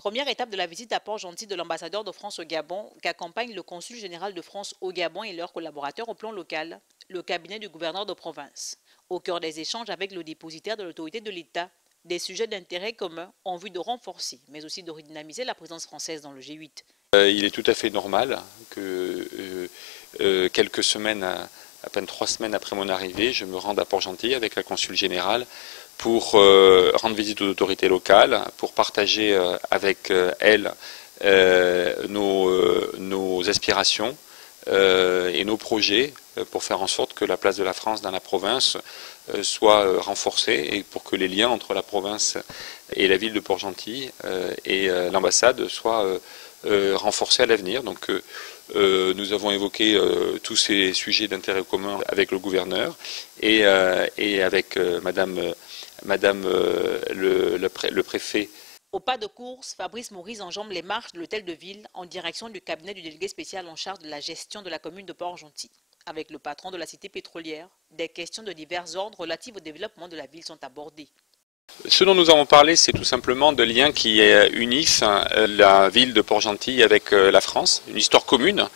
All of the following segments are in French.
Première étape de la visite à Port-Gentil de l'ambassadeur de France au Gabon, qu'accompagne le consul général de France au Gabon et leurs collaborateurs au plan local, le cabinet du gouverneur de province. Au cœur des échanges avec le dépositaire de l'autorité de l'État, des sujets d'intérêt commun en vue de renforcer, mais aussi de redynamiser la présence française dans le G8. Il est tout à fait normal que quelques semaines, à peine 3 semaines après mon arrivée, je me rende à Port-Gentil avec la consul générale pour rendre visite aux autorités locales, pour partager avec elles nos aspirations et nos projets pour faire en sorte que la place de la France dans la province soit renforcée et pour que les liens entre la province et la ville de Port-Gentil et l'ambassade soient renforcés à l'avenir. Donc nous avons évoqué tous ces sujets d'intérêt commun avec le gouverneur et avec madame le préfet. Au pas de course, Fabrice Maurice enjambe les marches de l'hôtel de ville en direction du cabinet du délégué spécial en charge de la gestion de la commune de Port-Gentil. Avec le patron de la cité pétrolière, des questions de divers ordres relatives au développement de la ville sont abordées. Ce dont nous avons parlé, c'est tout simplement de liens qui unissent la ville de Port-Gentil avec la France, une histoire commune,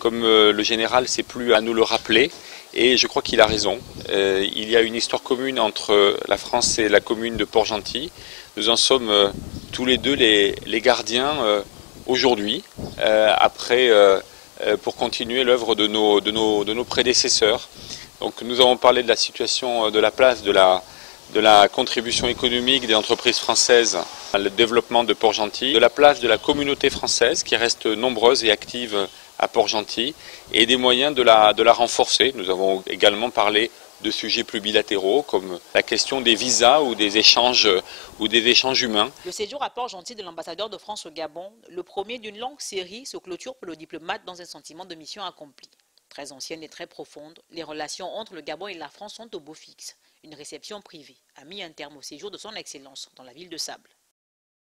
comme le général sait plus à nous le rappeler, et je crois qu'il a raison. Il y a une histoire commune entre la France et la commune de Port-Gentil. Nous en sommes tous les deux les gardiens aujourd'hui, pour continuer l'œuvre de nos prédécesseurs. Donc nous avons parlé de la situation de la place de la contribution économique des entreprises françaises à le développement de Port-Gentil, de la place de la communauté française qui reste nombreuse et active à Port-Gentil et des moyens de la renforcer. Nous avons également parlé de sujets plus bilatéraux comme la question des visas ou des échanges humains. Le séjour à Port-Gentil de l'ambassadeur de France au Gabon, le premier d'une longue série, se clôture pour le diplomate dans un sentiment de mission accomplie. Très ancienne et très profonde, les relations entre le Gabon et la France sont au beau fixe. Une réception privée a mis un terme au séjour de son Excellence dans la ville de Sable.